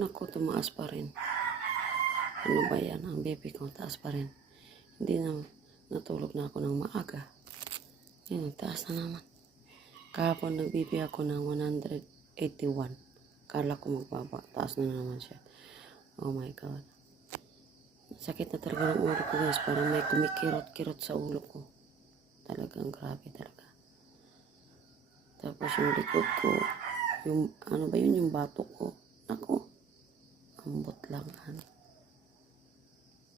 Naku, tumaas pa rin. Ano ba yan? Ang BP ko, taas pa rin. Hindi na natulog na ako ng maaga. Yun, taas na naman. Kahapon nag-BP ako ng 181. Kala ko magbaba. Taas na naman siya. Oh my God. Sakit na talaga ng ulo ko, guys. Parang may kumikirot-kirot sa ulo ko. Talagang grabe talaga. Tapos yung likod ko, yung ano ba yun, yung batok ko. Ako, ambot lang.